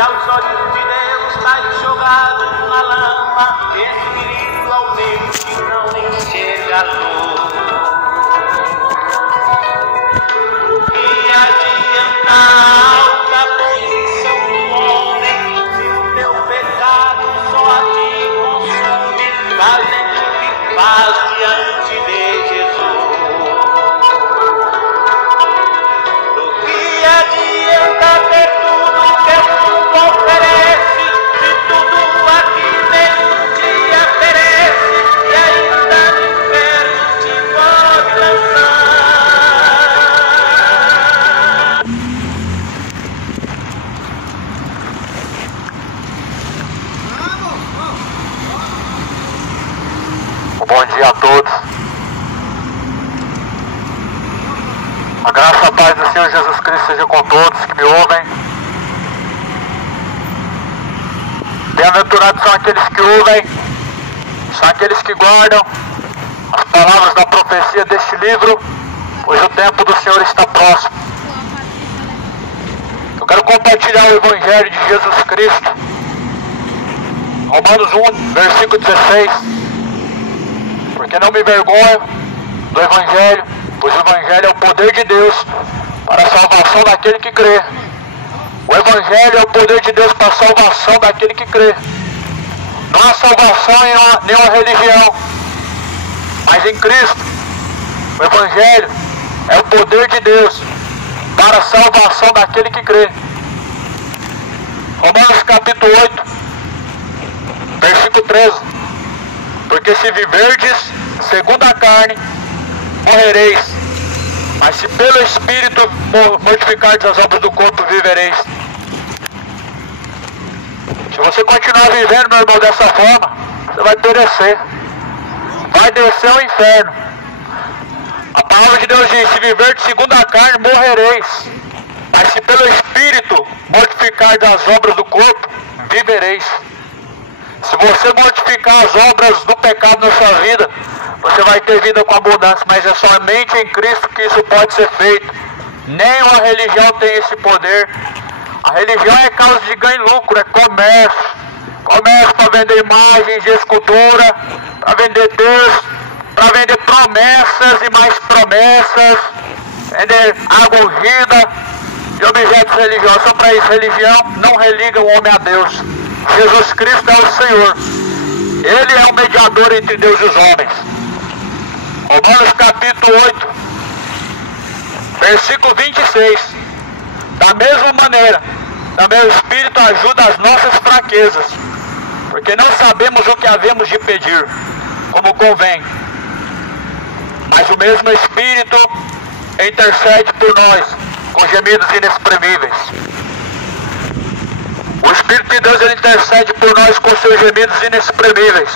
e aos olhos de Deus está jogado na lama, espiritualmente não enxerga a luz. Que adianta a alta posição do homem, se o teu pecado só a te consome, fazendo o que faz diante de Jesus. Do que adianta ter tudo que o mundo oferece, se tudo aqui nenhum dia perece, e ainda no inferno te pode lançar. Bom dia a todos. A graça e a paz do Senhor Jesus Cristo seja com todos que me ouvem. Bem-aventurados são aqueles que ouvem, são aqueles que guardam as palavras da profecia deste livro, pois o tempo do Senhor está próximo. Eu quero compartilhar o Evangelho de Jesus Cristo, Romanos 1, versículo 16. Porque não me envergonho do Evangelho, pois o Evangelho é o poder de Deus para a salvação daquele que crê. O Evangelho é o poder de Deus para a salvação daquele que crê. Não há salvação em nenhuma religião, mas em Cristo. O Evangelho é o poder de Deus para a salvação daquele que crê. Romanos capítulo 8, versículo 13. Porque se viverdes segundo a carne, morrereis. Mas se pelo Espírito mortificardes as obras do corpo, vivereis. Se você continuar vivendo, meu irmão, dessa forma, você vai perecer. Vai descer ao inferno. A palavra de Deus diz: se viverdes segundo a carne, morrereis. Mas se pelo Espírito mortificardes as obras do corpo, vivereis. Se você mortificar as obras do pecado na sua vida, você vai ter vida com abundância, mas é somente em Cristo que isso pode ser feito. Nenhuma religião tem esse poder. A religião é causa de ganho e lucro, é comércio. Comércio para vender imagens de escultura, para vender Deus, para vender promessas e mais promessas, vender água ungida e objetos religiosos. Só para isso, religião não religa o homem a Deus. Jesus Cristo é o Senhor. Ele é o mediador entre Deus e os homens. Romanos capítulo 8, versículo 26. Da mesma maneira, também o Espírito ajuda as nossas fraquezas, porque não sabemos o que havemos de pedir, como convém. Mas o mesmo Espírito intercede por nós, com gemidos inexprimíveis. O Espírito de Deus, ele intercede por nós com seus gemidos inexprimíveis.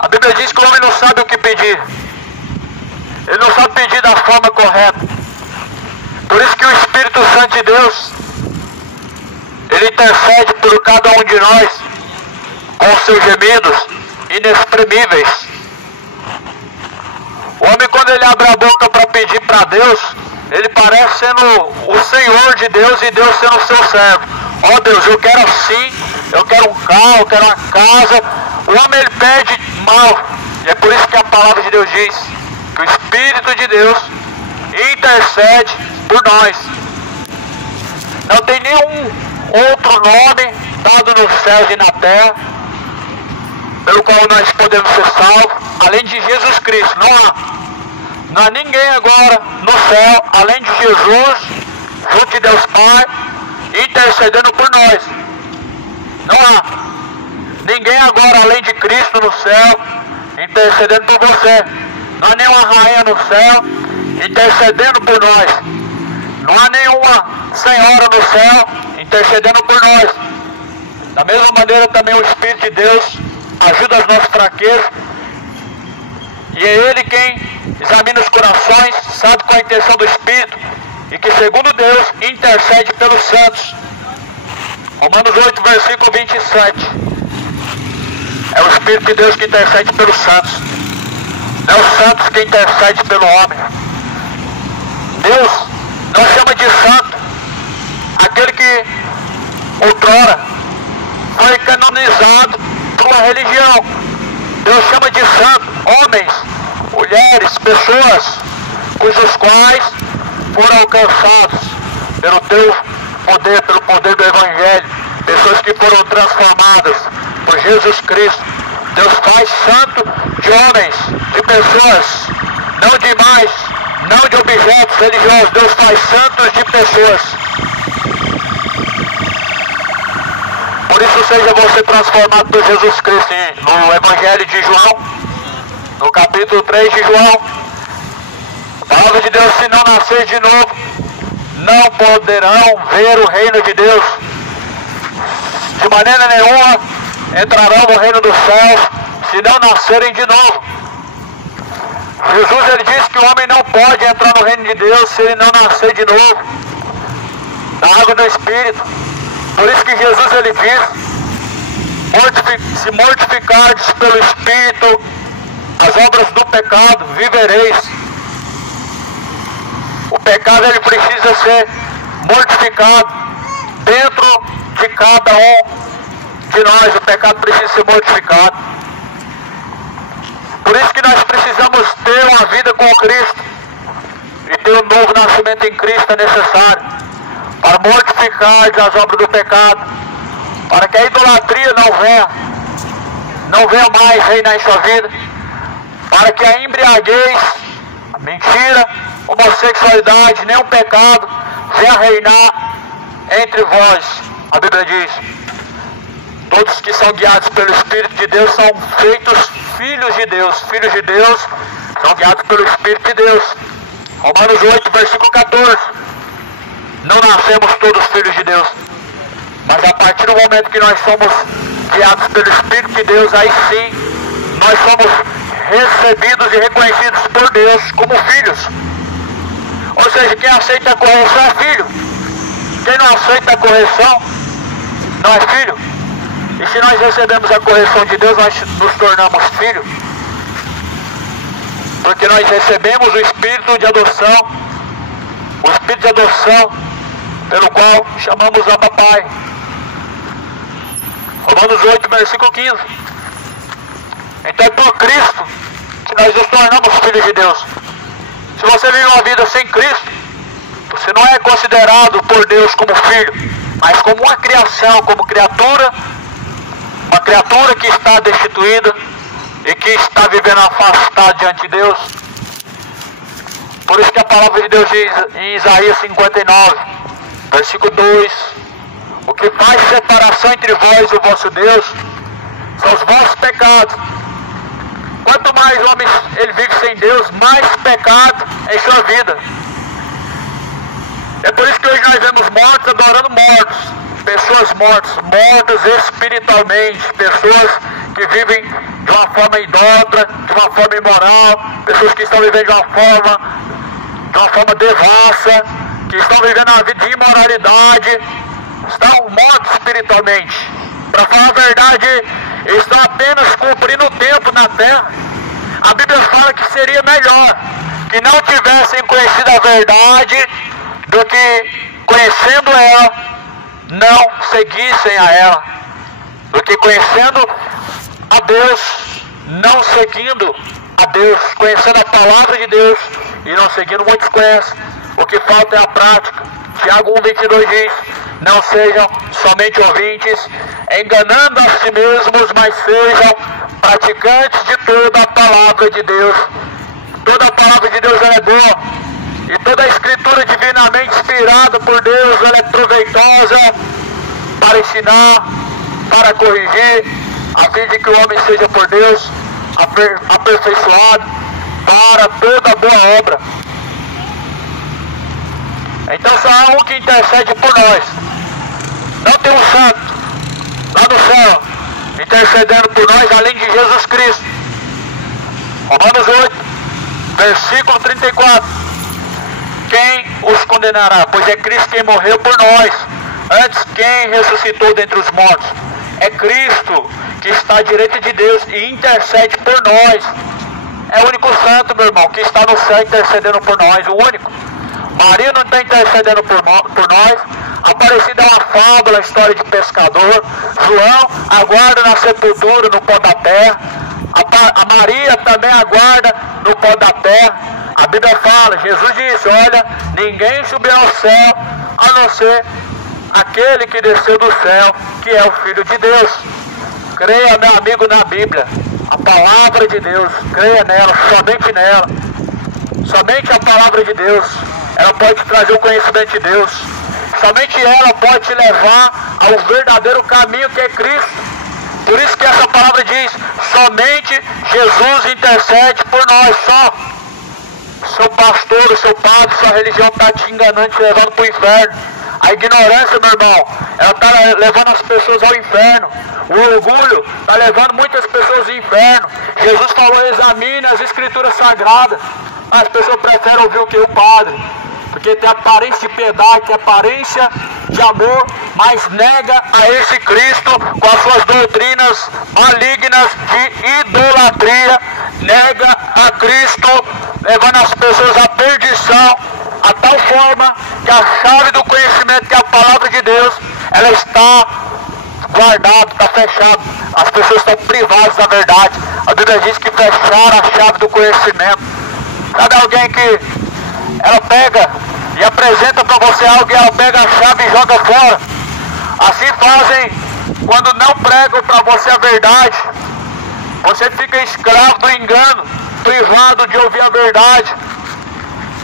A Bíblia diz que o homem não sabe o que pedir. Ele não sabe pedir da forma correta. Por isso que o Espírito Santo de Deus, ele intercede por cada um de nós com seus gemidos inexprimíveis. O homem, quando ele abre a boca para pedir para Deus, ele parece sendo o Senhor de Deus e Deus sendo o seu servo. Ó Deus, eu quero assim, eu quero um carro, eu quero uma casa. O homem, ele pede mal. E é por isso que a palavra de Deus diz que o Espírito de Deus intercede por nós. Não tem nenhum outro nome dado nos céus e na terra pelo qual nós podemos ser salvos, além de Jesus Cristo. Não há ninguém agora no céu, além de Jesus, junto de Deus Pai, intercedendo por nós. Não há ninguém agora além de Cristo no céu, intercedendo por você. Não há nenhuma rainha no céu intercedendo por nós. Não há nenhuma senhora no céu intercedendo por nós. Da mesma maneira também o Espírito de Deus ajuda as nossas fraquezas. E é Ele quem examina os corações, sabe qual é a intenção do Espírito, e que segundo Deus intercede pelos santos. Romanos 8, versículo 27. É o Espírito de Deus que intercede pelos santos. Não é os santos que intercede pelo homem. Deus não chama de santo aquele que o outrora foi canonizado por uma religião. Deus chama de santo homens, mulheres, pessoas cujos quais foram alcançados pelo teu poder, pelo poder do Evangelho, pessoas que foram transformadas por Jesus Cristo. Deus faz santo de homens, de pessoas, não de mais, não de objetos religiosos. Deus faz santos de pessoas. Por isso seja você transformado por Jesus Cristo. No Evangelho de João, no capítulo 3 de João, a palavra de Deus: se não nascer de novo, não poderão ver o reino de Deus. De maneira nenhuma entrarão no reino dos céus se não nascerem de novo. Jesus, ele diz que o homem não pode entrar no reino de Deus se ele não nascer de novo da água do Espírito. Por isso que Jesus, ele diz: se mortificardes pelo Espírito as obras do pecado, vivereis. O pecado, ele precisa ser mortificado dentro de cada um de nós. O pecado precisa ser mortificado. Por isso que nós precisamos ter uma vida com Cristo, e ter um novo nascimento em Cristo é necessário para mortificar as obras do pecado, para que a idolatria não venha mais reinar em sua vida, para que a embriaguez, a mentira, a homossexualidade, nenhum pecado venha reinar entre vós. A Bíblia diz: todos que são guiados pelo Espírito de Deus são feitos filhos de Deus. Filhos de Deus são guiados pelo Espírito de Deus. Romanos 8, versículo 14. Não nascemos todos filhos de Deus, mas a partir do momento que nós somos guiados pelo Espírito de Deus, aí sim nós somos recebidos e reconhecidos por Deus como filhos. Ou seja, quem aceita a correção é filho. Quem não aceita a correção não é filho. E se nós recebemos a correção de Deus, nós nos tornamos filhos. Porque nós recebemos o Espírito de adoção, o Espírito de adoção, pelo qual chamamos a papai. Romanos 8, versículo 15. Então é por Cristo que nós nos tornamos filhos de Deus. Se você vive uma vida sem Cristo, você não é considerado por Deus como filho, mas como uma criação, como criatura, uma criatura que está destituída e que está vivendo afastada diante de Deus. Por isso que a palavra de Deus diz em Isaías 59, versículo 2: o que faz separação entre vós e o vosso Deus são os vossos pecados. Quanto mais o homem ele vive sem Deus, mais pecado em sua vida. É por isso que hoje nós vemos mortos adorando mortos, pessoas mortas espiritualmente, pessoas que vivem de uma forma idólatra, de uma forma imoral, pessoas que estão vivendo de uma forma devassa, que estão vivendo uma vida de imoralidade, estão mortos espiritualmente. Para falar a verdade, estão apenas cumprindo o tempo na terra. A Bíblia fala que seria melhor que não tivessem conhecido a verdade do que, conhecendo ela, não seguissem a ela, do que conhecendo a Deus, não seguindo a Deus, conhecendo a palavra de Deus e não seguindo. Muitos conhecem, o que falta é a prática. Tiago 1,22 diz: não sejam somente ouvintes, enganando a si mesmos, mas sejam praticantes de toda a palavra de Deus. Toda a palavra de Deus ela é boa, e toda a escritura divinamente inspirada por Deus ela é proveitosa para ensinar, para corrigir, a fim de que o homem seja por Deus aperfeiçoado para toda boa obra. Então só há um que intercede por nós. Não tem um santo lá no céu intercedendo por nós além de Jesus Cristo. Romanos 8, versículo 34. Quem os condenará? Pois é Cristo quem morreu por nós. Antes, quem ressuscitou dentre os mortos? É Cristo que está à direita de Deus e intercede por nós. É o único santo, meu irmão, que está no céu intercedendo por nós, o único. Maria não está intercedendo por nós, Aparecida é uma fábula, a história de pescador. João aguarda na sepultura, no pó da terra. A Maria também aguarda no pó da terra. A Bíblia fala, Jesus disse, olha, ninguém subiu ao céu, a não ser aquele que desceu do céu, que é o Filho de Deus. Creia, meu amigo, na Bíblia, a palavra de Deus, creia nela, somente nela. Somente a palavra de Deus, ela pode trazer o conhecimento de Deus. Somente ela pode te levar ao verdadeiro caminho que é Cristo. Por isso que essa palavra diz, somente Jesus intercede por nós, só. Seu pastor, o seu padre, sua religião está te enganando, te levando para o inferno. A ignorância, meu irmão, ela está levando as pessoas ao inferno. O orgulho está levando muitas pessoas ao inferno. Jesus falou, examine as escrituras sagradas. As pessoas preferem ouvir o que? O padre. Porque tem aparência de piedade, tem aparência de amor, mas nega a esse Cristo com as suas doutrinas malignas de idolatria. Nega a Cristo, levando as pessoas à perdição, a tal forma que a chave do conhecimento, que é a palavra de Deus, ela está guardada, está fechada. As pessoas estão privadas da verdade. A Bíblia diz que fecharam a chave do conhecimento. Sabe alguém que ela pega e apresenta para você algo e ela pega a chave e joga fora? Assim fazem quando não pregam para você a verdade. Você fica escravo do engano, privado de ouvir a verdade.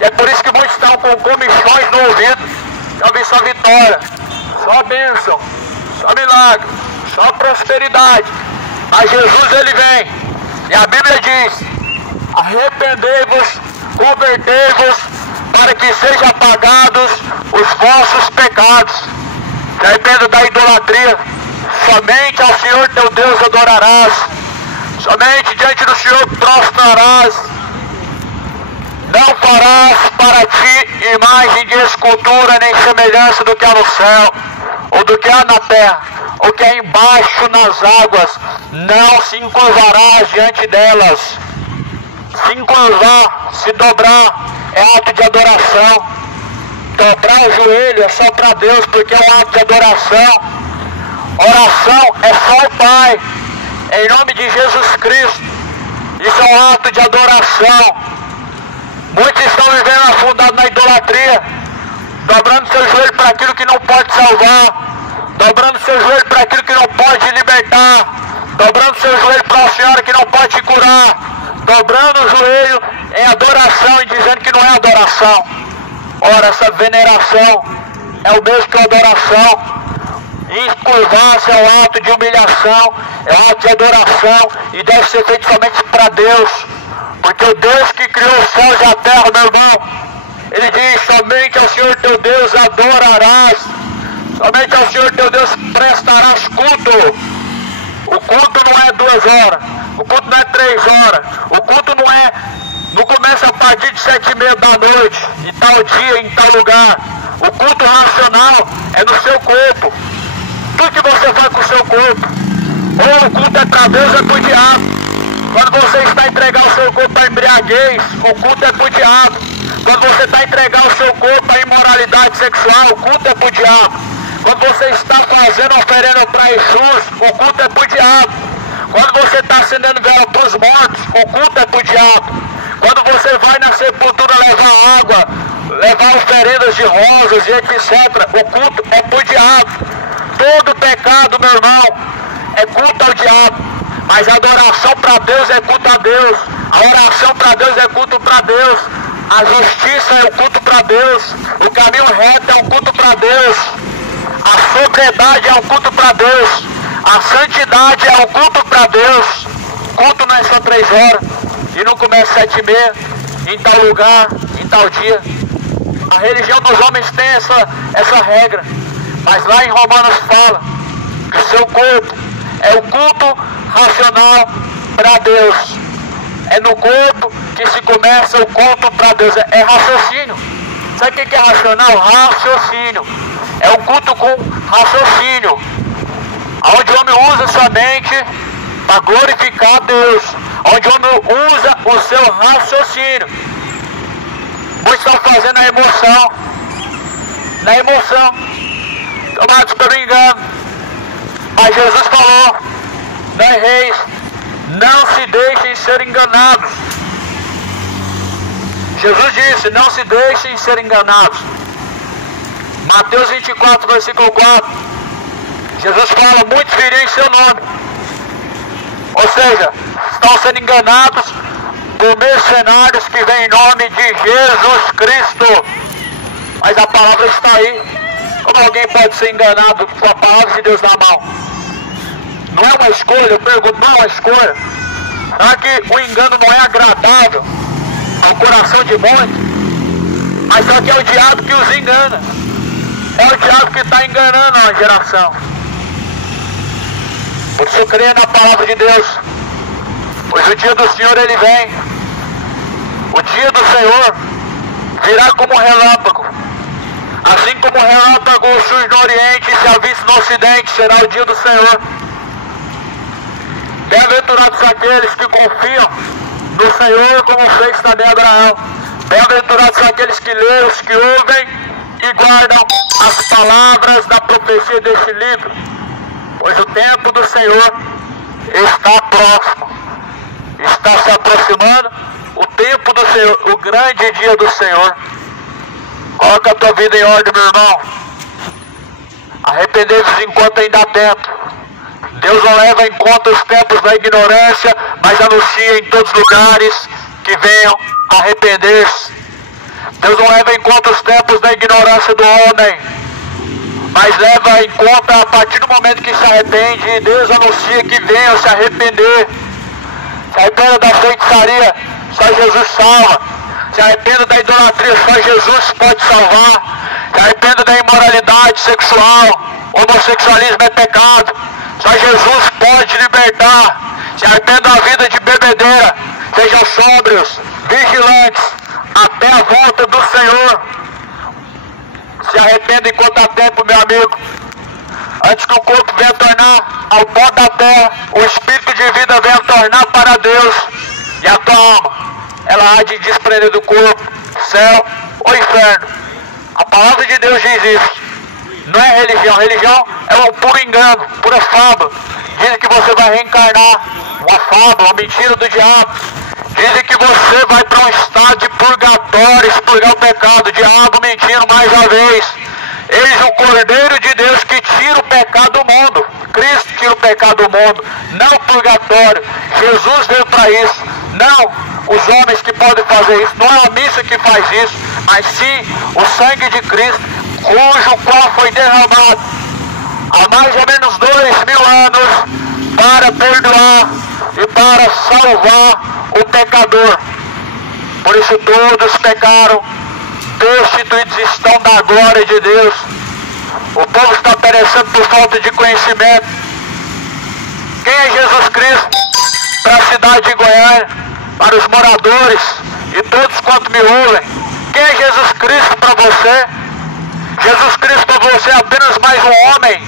E é por isso que muitos estão com comichões no ouvido. Já vi só vitória, só bênção, só milagre, só prosperidade. Mas Jesus, ele vem. E a Bíblia diz, arrependei-vos, convertei-vos, para que sejam apagados os vossos pecados. Se arrependa da idolatria. Somente ao Senhor teu Deus adorarás. Somente diante do Senhor prostrarás. Não farás para ti imagem de escultura, nem semelhança do que há no céu, ou do que há na terra, ou que há embaixo nas águas. Não se encurvarás diante delas. Se encurvar, se dobrar, é ato de adoração. Dobrar o joelho é só para Deus, porque é um ato de adoração. Oração é só o Pai, em nome de Jesus Cristo. Isso é um ato de adoração. Muitos estão vivendo afundados na idolatria, dobrando seu joelho para aquilo que não pode salvar, dobrando seu joelho para aquilo que não pode libertar, dobrando seu joelho para a senhora que não pode te curar, dobrando o joelho em adoração e dizendo que não é adoração. Ora, essa veneração é o mesmo que a adoração. Encurvar-se é um ato de humilhação, é um ato de adoração e deve ser feito somente para Deus. Porque o Deus que criou os céus e a terra, meu irmão, ele diz, somente ao Senhor teu Deus adorarás, somente ao Senhor teu Deus prestarás culto. O culto não é 2 horas, o culto não é 3 horas, o culto não começa a partir de 7h30 da noite, em tal dia, em tal lugar. O culto racional é no seu corpo. Tudo que você faz com o seu corpo, ou o culto é para Deus ou é para o diabo. Quando você está a entregar o seu corpo para embriaguez, o culto é para o diabo. Quando você está a entregar o seu corpo para imoralidade sexual, o culto é para o diabo. Quando você está fazendo oferenda para Jesus, o culto é para o diabo. Quando você está acendendo vela para os mortos, o culto é para o diabo. Quando você vai na sepultura levar água, levar oferendas de rosas e etc., o culto é para o diabo. Todo pecado, meu irmão, é culto ao diabo. Mas a adoração para Deus é culto a Deus. A oração para Deus é culto para Deus. A justiça é o culto para Deus. O caminho reto é um culto para Deus. A sobriedade é um culto para Deus. A santidade é um culto para Deus. Culto não é só 3 horas. E não começa 7h30, em tal lugar, em tal dia. A religião dos homens tem essa regra. Mas lá em Romanos fala que o seu corpo é o culto racional para Deus. É no corpo que se começa o culto para Deus. É raciocínio. Sabe o que é racional? Raciocínio. É um culto com raciocínio, onde o homem usa sua mente para glorificar a Deus, onde o homem usa o seu raciocínio. Muitos estão fazendo na emoção. tomados pelo engano. Mas Jesus falou: não erreis, não se deixem ser enganados. Jesus disse: não se deixem ser enganados. Mateus 24, versículo 4. Jesus fala: muitos viriam em seu nome. Ou seja, estão sendo enganados por mercenários que vêm em nome de Jesus Cristo. Mas a palavra está aí. Como alguém pode ser enganado com a palavra de Deus na mão? Não é uma escolha, eu pergunto, não é uma escolha. Será que o engano não é agradável ao coração de muitos? Mas só que é o diabo que os engana. É o diabo que está enganando a geração. Por isso eu creio na palavra de Deus. Pois o dia do Senhor ele vem. O dia do Senhor virá como um relâmpago. Assim como o relâmpago surge no Oriente e se avista no Ocidente, será o dia do Senhor. Bem-aventurados aqueles que confiam no Senhor, como fez também Abraão. Bem-aventurados aqueles que leem, os que ouvem e guardam as palavras da profecia deste livro. Pois o tempo do Senhor está próximo. Está se aproximando o tempo do Senhor, o grande dia do Senhor. Coloca a tua vida em ordem, meu irmão. Arrependei-vos enquanto ainda há tempo. Deus não leva em conta os tempos da ignorância, mas anuncia em todos os lugares que venham arrepender-se. Deus não leva em conta os tempos da ignorância do homem, mas leva em conta a partir do momento que se arrepende, e Deus anuncia que venham se arrepender. Se arrependa da feitiçaria, só Jesus salva. Se arrependa da idolatria, só Jesus pode salvar. Se arrependa da imoralidade sexual, homossexualismo é pecado, só Jesus pode libertar. Se arrependa da vida de bebedeira, sejam sóbrios, vigilantes, até a volta do Senhor. Se arrependa enquanto há tempo, meu amigo. Antes que o corpo venha tornar ao pó da terra, o espírito de vida venha tornar para Deus. E a tua alma, ela há de desprender do corpo, céu ou inferno. A palavra de Deus diz isso. Não é religião. Religião é um puro engano, pura fábula. Dizem que você vai reencarnar. Uma fábula, uma mentira do diabo. Dizem que você vai para um estado de purgatório, expurgar o pecado. O diabo mentindo mais uma vez. Eis o Cordeiro de Deus que tira o pecado do mundo. Cristo tira o pecado do mundo, não o purgatório. Jesus veio para isso. Não os homens que podem fazer isso. Não é a missa que faz isso, mas sim o sangue de Cristo, cujo qual foi derramado há mais ou menos 2000 anos para perdoar e para salvar o pecador. Por isso todos pecaram, destituídos estão da glória de Deus. O povo está perecendo por falta de conhecimento. Quem é Jesus Cristo para a cidade de Goiânia, para os moradores e todos quanto me ouvem? Quem é Jesus Cristo para você? Jesus Cristo para você é apenas mais um homem,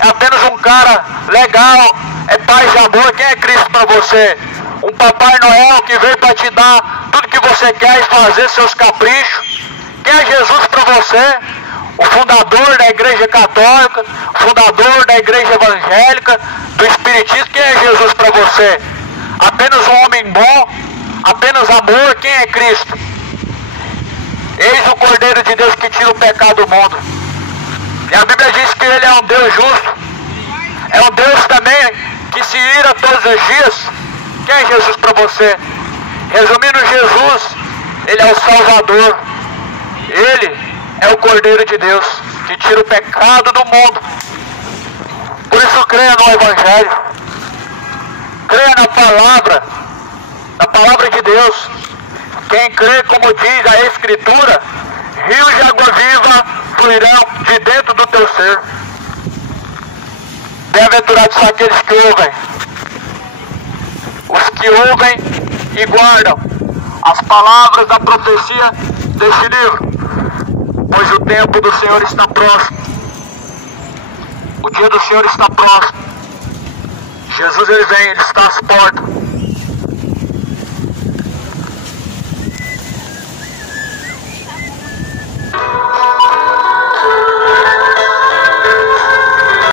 é apenas um cara legal, é paz e amor. Quem é Cristo para você? Um Papai Noel que veio para te dar tudo que você quer e fazer seus caprichos. Quem é Jesus para você? O fundador da igreja católica, fundador da igreja evangélica, do espiritismo. Quem é Jesus para você? Apenas um homem bom, apenas amor. Quem é Cristo? Eis o Cordeiro de Deus que tira o pecado do mundo. E a Bíblia diz que ele é um Deus justo, é um Deus também que se ira todos os dias. Quem é Jesus para você? Resumindo, Jesus, ele é o Salvador. Ele é o Cordeiro de Deus que tira o pecado do mundo. Por isso creia no Evangelho, creia na palavra de Deus. Quem crê, como diz a Escritura, rios de água viva fluirão de dentro do teu ser. Bem-aventurados são aqueles que ouvem, os que ouvem e guardam as palavras da profecia deste livro, pois o tempo do Senhor está próximo. O dia do Senhor está próximo. Jesus ele vem, ele está às portas.